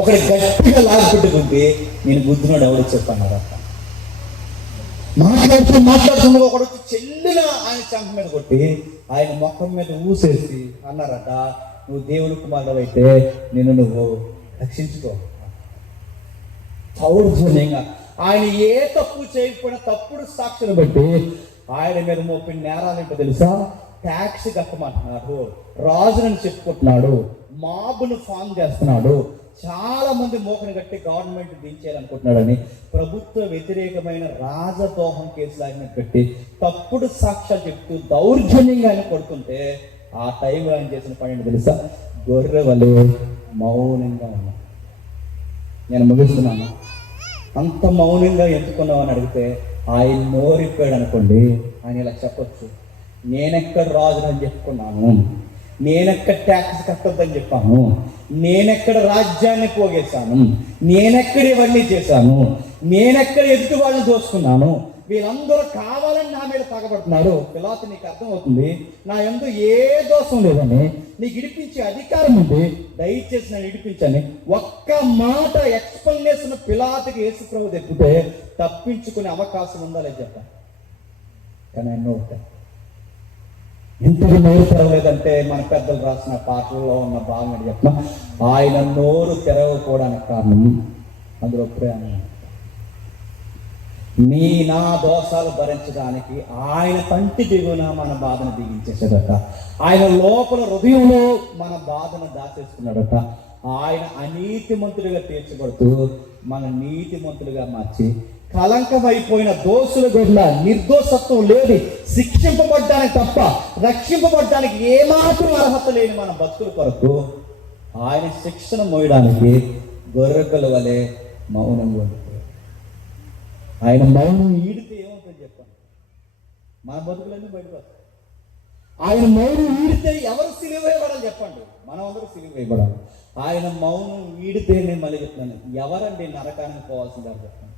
ఒకటి గట్టిగా లాగపెట్టుకుంటే నేను బుద్ధినోడు ఎవడో చెప్పన్నారట. మాట్లాడుతున్న ఒకడు వచ్చి చెల్లిన ఆయన చంప మీద కొట్టి ఆయన మొఖం మీద ఊసేసి అన్నారట, నువ్వు దేవుని కుమారుడు అయితే నిన్ను నువ్వు రక్షించుకో. దౌర్జన్యంగా ఆయన ఏ తప్పు చేయకపోయినా తప్పుడు సాక్షులు బట్టి ఆయన మీద మోపిన నేరాలు ఏంటో తెలుసా? ట్యాక్స్ కట్టమంటున్నాడు, రాజునని చెప్పుకుంటున్నాడు, మాబును ఫామ్ చేస్తున్నాడు, చాలా మంది మోకని కట్టి గవర్నమెంట్ దించేయాలనుకుంటున్నాడని ప్రభుత్వ వ్యతిరేకమైన రాజదోహం కేసులు ఆయన పెట్టి తప్పుడు సాక్ష్యాలు చెప్తూ దౌర్జన్యంగా ఆయన కొడుతుంటే ఆ టైంలో ఆయన చేసిన పని ఏంటో తెలుసా? గొర్రె వలె మౌనంగా ఉన్నా. నేను ముగిస్తున్నాను. అంత మౌనంగా ఎందుకున్నావు అని అడిగితే ఆయన నోరిపోయాడు అనుకోండి, ఆయన ఇలా చెప్పొచ్చు, నేనెక్కడ రాజునని చెప్పుకున్నాను, నేనెక్కడ ట్యాక్స్ కట్టొద్దని చెప్పాను, నేనెక్కడ రాజ్యాన్ని పోగేశాను, నేనెక్కడ ఇవన్నీ చేశాను, నేనెక్కడ ఎదుటి వాళ్ళని దోసుకున్నాను, వీళ్ళందరూ కావాలని నా మీద పగబడుతున్నారు. పిలాతు నీకు అర్థమవుతుంది, నా యందు ఏ దోషం లేదని, నీకు ఇడిపించే అధికారం ఉంది, దయచేసి నన్ను ఇడిపించని ఒక్క మాట ఎక్స్ప్లెనేషన్ పిలాతుకి యేసు ప్రభు తెప్పితే తప్పించుకునే అవకాశం ఉందా లేదు చెప్పాను. కానీ ఆయన నోరు ఇంతకు నోరు తెరవలేదంటే మన పెద్దలు రాసిన పాటల్లో ఉన్న భాగం చెప్పిన ఆయన నోరు తెరవకపోవడానికి కారణం అందులో ప్రేమ. నీ నా దోషాలు భరించడానికి ఆయన తంటి దిగున మన బాధను దిగించేసాడట. ఆయన లోపల హృదయంలో మన బాధను దాచేసుకున్నాడట. ఆయన అనీతిమంతుడిగా తీర్చబడుతూ మన నీతిమంతులుగా మార్చి కలంకమైపోయిన దోషుల గుండా నిర్దోషత్వం లేని శిక్షింపబడ్డానికి తప్ప రక్షింపబడ్డానికి ఏమాత్రం అర్హత లేని మన బతుకుల కొరకు ఆయన శిక్షణ మోయడానికి గొర్రెపిల్ల వలె మౌనంగా ఉండిపోయాడు. ఆయన మౌనం ఈడితే ఏమవుతుంది చెప్పండి? మన బతుకులన్నీ బయటకు వస్తాయి. ఆయన మౌనం ఈడితే ఎవరు సిలువ వేయబడాలి చెప్పండి? మనం అందరూ సిలువ వేయబడాలి. ఆయన మౌనం ఈడితే నేను మళ్ళీ చెప్తున్నాను, ఎవరండి నరకానికి పోవాల్సిందా చెప్పండి?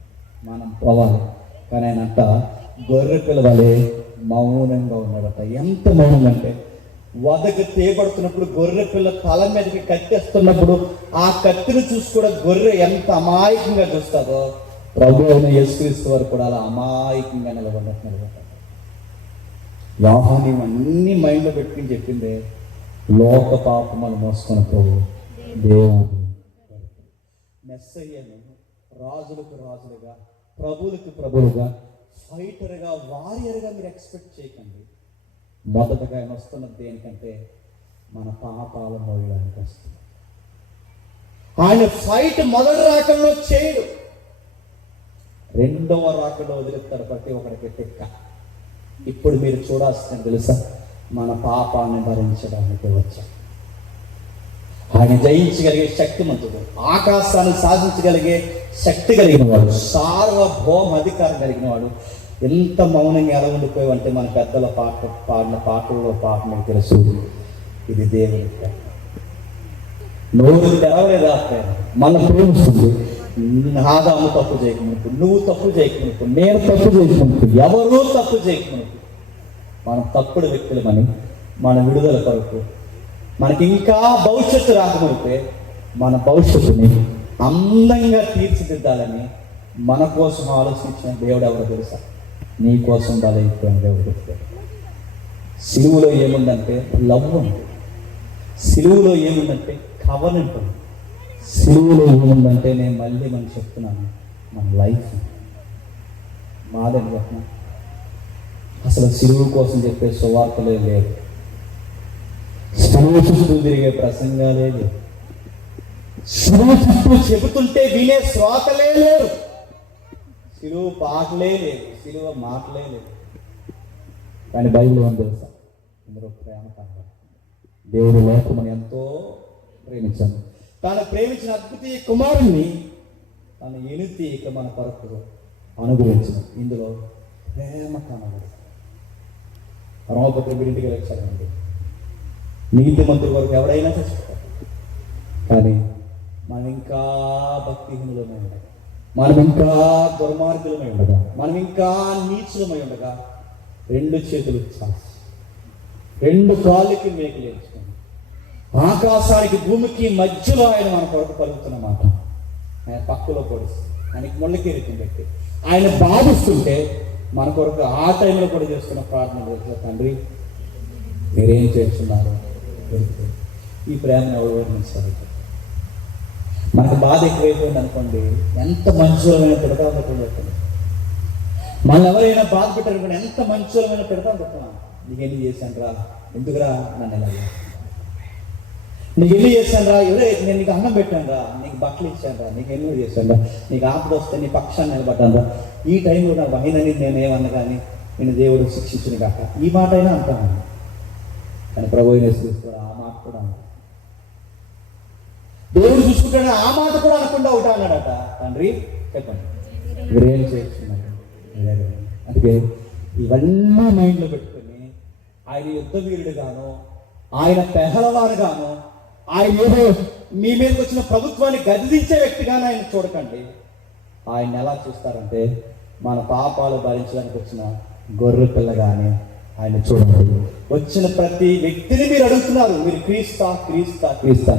మనం పోవాలి. కానీ ఆయన అంట గొర్రె పిల్ల వలె మౌనంగా ఉన్నాడట. ఎంత మౌనం అంటే వదకు తేబడుతున్నప్పుడు గొర్రె పిల్ల తల మీదకి కత్తేస్తున్నప్పుడు ఆ కత్తిని చూసి కూడా గొర్రె ఎంత అమాయకంగా చూస్తుందో ప్రభు అయిన యేసుక్రీస్తు వారు కూడా అలా అమాయకంగా నిలబడినట్టు. యోహాను అన్ని మైండ్లో పెట్టుకుని చెప్పిందే, లోక పాపములు మోసుకున్న ప్రభు దేవుడు మెస్సయ్యను రాజులకు రాజులుగా ప్రభువులకు ప్రభువులుగా ఫైటర్గా వారియర్గా మీరు ఎక్స్పెక్ట్ చేయకండి. మొదటగా ఆయన వస్తున్నది దేనికంటే మన పాపాల మోయడానికి వస్తుంది. ఆయన ఫైట్ మొదటి రాకల్లో చేయడు, రెండవ రాకలో వదిలేస్తాడు ప్రతి ఒక్కరికి టెక్క. ఇప్పుడు మీరు చూడాల్సింది తెలుసా? మన పాపాన్ని భరించడానికి వచ్చాం. ఆయన జయించగలిగే శక్తిమంతుడు, ఆకాశాన్ని సాధించగలిగే శక్తి కలిగిన వాడు, సార్వభౌమ అధికారం కలిగిన వాడు. ఎంత మౌనంగా ఎలా ఉండిపోయావంటే మన పెద్దల పాడిన పాటల్లో పాట మీకు తెలుసు, ఇది దేవుని నోరు తెరవలేదా మన ప్రేమిస్తుంది. ఆదాము తప్పు చేయకమునుపు, నువ్వు తప్పు చేయకమునుపు, నేను తప్పు చేయకమునుపు, ఎవరూ తప్పు చేయకమునుపు మనం తప్పుడు వ్యక్తులమని మన విడుదల కొరకు మనకి ఇంకా భవిష్యత్తు రాకమునిపే మన భవిష్యత్తుని అందంగా తీర్చిదిద్దాలని మన కోసం ఆలోచించిన దేవుడు ఎవరో తెలుసా? నీ కోసం బలైపోయిన దేవుడు తెలుస్తాడు. సిలువులో ఏముందంటే లవ్ ఉంది, సిలువులో ఏముందంటే కవనెంట్ ఉంది, సిలువులో ఏముందంటే నేను మళ్ళీ మనం చెప్తున్నాను మన లైఫ్ మాదని చెప్పిన అసలు సిలువు కోసం చెప్పే సువార్తలే లేదు, సిలువు చుట్టూ తిరిగే ప్రసంగాలే లేదు, సిలువు చుట్టూ చెబుతుంటే వినే శ్రోతలే లేరు, సిలువు పాటలే లేదు, సిలువ మాటలే లేదు. కానీ బైబిల్ అని తెలుసా? ఇందులో ప్రేమ కనబడ దేవుడు లోకమును ఎంతో ప్రేమించాను, తాను ప్రేమించిన అద్భుతీయ కుమారుణ్ణి తను ఎనితి ఇక మన కొరకు అనుగ్రహించిన. ఇందులో ప్రేమ కనబడి రోమపత్రిక ఇంటికి వచ్చారండి. నీతి మంత్రుల వరకు ఎవడైనా చచ్చిపోతారు, కానీ మనం ఇంకా భక్తిహీనులమై ఉండగా, మనం ఇంకా దుర్మార్గులమై ఉండగా, మనం ఇంకా నీచులమై ఉండగా రెండు చేతులు చాచి రెండు కాళ్ళకి మేకలు ఎంచుకొని ఆకాశానికి భూమికి మధ్యలో ఆయన మన కొరకు పలుకుతున్నమాట. ఆయన పక్కలో పొడిసి ఆయనకి ముళ్ళ కిరీటం పెట్టి ఆయన బాధిస్తుంటే మన కొరకు ఆ టైంలో కూడా చేస్తున్న ప్రార్థన తెలుసు. తండ్రి మీరేం చేస్తున్నారు? ఈ ప్రేమను ఎవరు వర్ణిస్తారు? మనకు బాధ ఎక్కువైపోయింది అనుకోండి, ఎంత మంచులమైన పెడతాం చెప్పండి. మళ్ళీ ఎవరైనా బాధ పెట్టారు, ఎంత మంచులమైన పెడతాం చెప్తున్నాం. నీకెన్ని చేశాను రా, ఎందుకురా నన్ను ఎలా, నీకు ఎన్ని చేశాను రా, ఎవరే నేను నీకు అన్నం పెట్టాను రా, నీకు బట్టలు ఇచ్చాను రా, నీకు ఎన్నో చేశాను రా, నీకు ఆపద వస్తే నీ పక్షాన్ని నిలబడ్డాను రా, ఈ టైంలో నా వహినని నేనేమన్నా కానీ నేను దేవుడు శిక్షించిన కాక ఈ మాట అయినా అంటాను. కానీ ప్రభు ఆ మాట కూడా అంటాను. దేవుడు చూసుకుంటాడు, ఆ మాట కూడా అనకుండా ఒకటి అన్నాడట. తండ్రి చెప్పండి మీరేం చేస్తున్నారు? అందుకే ఇవన్నీ మైండ్లో పెట్టుకుని ఆయన యుద్ధ వీరుడుగాను, ఆయన పెహలవారుగాను, ఆయన ఏదో మీ మీదకి వచ్చిన ప్రభుత్వాన్ని గదిలించే వ్యక్తిగాను ఆయన చూడకండి. ఆయన ఎలా చూస్తారంటే మన పాపాలు భరించడానికి వచ్చిన గొర్రె పిల్లగానే ఆయన చూడండి. వచ్చిన ప్రతి వ్యక్తిని మీరు అడుగుతున్నారు, మీరు క్రీస్తా క్రీస్తా క్రీస్తా.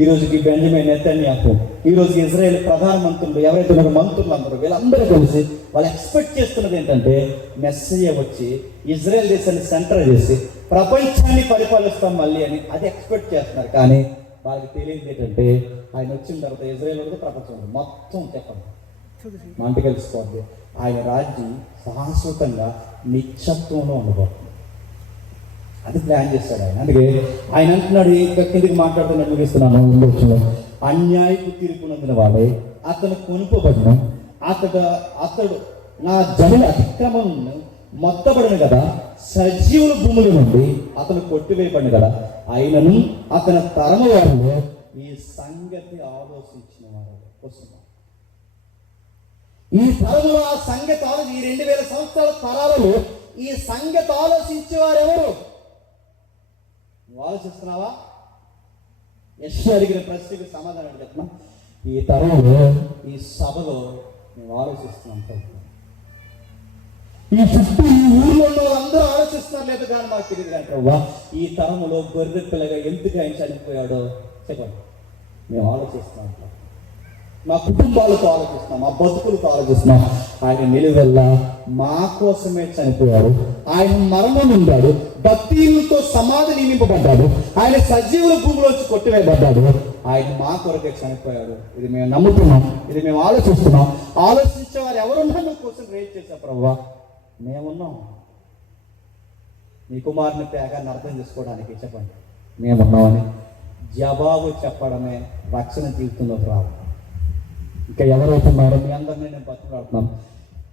ఈ రోజుకి బెంజమిన్ నెతన్యాహు, ఈ రోజు ఇజ్రాయెల్ ప్రధానమంత్రులు ఎవరైతే ఉన్నారో మంత్రులు అందరూ వీళ్ళందరూ కలిసి వాళ్ళు ఎక్స్పెక్ట్ చేస్తున్నది ఏంటంటే మెస్సయ్య వచ్చి ఇజ్రాయెల్ దేశాన్ని సెంటర్ చేసి ప్రపంచాన్ని పరిపాలిస్తాం మళ్ళీ అని అది ఎక్స్పెక్ట్ చేస్తున్నారు. కానీ వాళ్ళకి తెలియదు ఏంటంటే ఆయన వచ్చిన తర్వాత ఇజ్రాయెల్ ఉంటుంది, ప్రపంచం మొత్తం చెప్పండి మంట కలిసిపోద్ది. ఆయన రాజ్యం శాశ్వతంగా నిత్యత్వంలో ఉండబోతుంది. అది ప్లాన్ చేస్తాడు ఆయన. అందుకే ఆయన అంటున్నాడు, ఇంకా కిందికి మాట్లాడుతున్నట్టు ముగిస్తున్నాను. అన్యాయపు తీర్పునందున వాడే అతను కొనుకోబడిన అతడు నా జనుల అతిక్రమం మొత్తబడిన కదా, సజీవుల భూముల నుండి అతను కొట్టివేయబడిన కదా, అయినను అతని తరము వారిలో ఈ సంగతి ఆలోచించిన వారు వస్తున్నారు. ఈ తరములో ఆ సంగతి ఆలోచి ఈ 2000 సంవత్సరాల తరాలలో ఈ సంగతి ఆలోచించేవారు ఎవరు? నువ్వు ఆలోచిస్తున్నావా? యెషయా అడిగిన ప్రశ్నకు సమాధానం చెప్తున్నా. ఈ తరంలో ఈ సభలో మేము ఆలోచిస్తున్నాం. ఈ చుట్టూ ఈ ఊళ్ళో ఉన్న వాళ్ళందరూ ఆలోచిస్తున్నారు లేదు కానీ మాకు తెలియదు అంటావా. ఈ తరములో గొర్రె పిల్లగా ఎందుకు ఆయన చనిపోయాడో చెప్పండి. మేము ఆలోచిస్తున్నాం, మా కుటుంబాలతో ఆలోచిస్తున్నాం, మా బతుకులతో ఆలోచిస్తున్నాం. ఆయన నిలువెల్లా మా కోసమే చనిపోయాడు. ఆయన మరణం ఉండాడు, భక్తితో సమాధి నియమింపబడ్డాడు, ఆయన సజీవుల భూమిలోంచి కొట్టివేయబడ్డాడు. ఆయన మా కొరకే చనిపోయాడు. ఇది మేము నమ్ముతున్నాం, ఇది మేము ఆలోచిస్తున్నాం. ఆలోచించే వారు ఎవరున్నా నువ్వు కోసం రేట్ చేశా ప్రభువా, మేమున్నాం. నీ కుమారుని త్యాగాన్ని అర్థం చేసుకోవడానికి చెప్పండి మేమున్నామని జవాబు చెప్పడమే రక్షణ జీవితంలోకి రావు. ఇంకా ఎవరైతున్నారో మీ అందరినీ నేను బతుకులాడుతున్నాం.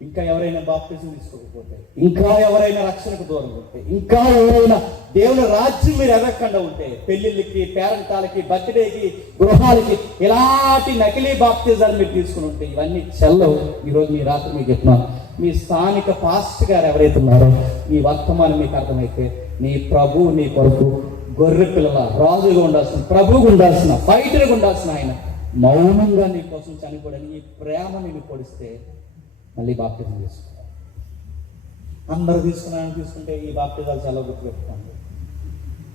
ఇంకా ఎవరైనా బాప్తిజం తీసుకోకపోతే, ఇంకా ఎవరైనా రక్షణకు దూరం ఉంటే, ఇంకా ఎవరైనా దేవుని రాజ్యం మీరు ఎదగకుండా ఉంటే, పెళ్లిళ్ళకి, పేరంటాలకి, బర్త్డేకి, గృహాలకి ఇలాంటి నకిలీ బాప్తిజాలు మీరు తీసుకుని ఉంటే ఇవన్నీ చెల్లవు. ఈరోజు మీ రాత్రి మీకు చెప్తున్నాను, మీ స్థానిక పాస్టర్ గారు ఎవరైతే ఉన్నారో ఈ వర్తమానం మీకు అర్థమైతే నీ ప్రభు నీ కొరకు గొర్రె పిల్లల రాజుగా ఉండాల్సిన, ప్రభువుగా ఉండాల్సిన, ఫైటర్గా ఉండాల్సిన ఆయన మౌనంగా నీ కోసం చనిపోవడానికి ఈ ప్రేమ నేను పొడిస్తే మళ్ళీ బాప్తిజం తీసుకుంటాను. అందరూ తీసుకుంటే ఈ బాప్తిజాలు సెలవు గుర్తుపెట్టుకోండి.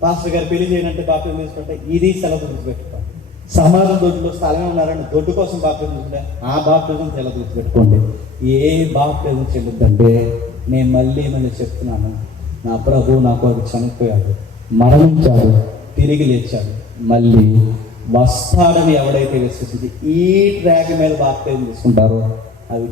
పాస్టర్ గారు పెళ్లి చేయనంటే బాప్తిజం తీసుకుంటే ఇది సెలవు గుర్తుపెట్టుకోండి. సమాజం దొడ్డులో స్థలమే ఉన్నారని దొడ్డు కోసం బాప్తిజం తీసుకుంటే ఆ బాప్తిజం సెలవు గుర్తుపెట్టుకోండి. ఏ బాప్తిజం చెల్లుద్దంటే నేను మళ్ళీ చెప్తున్నాను, నా ప్రభు నా కొరకు చనిపోయాడు, మరణించాడు, తిరిగి లేచాడు, మళ్ళీ వస్తాడని ఎవడైతే విశ్వసించి ఈ ట్రాక్ మీద బాప్తిజం తీసుకుంటారో అవి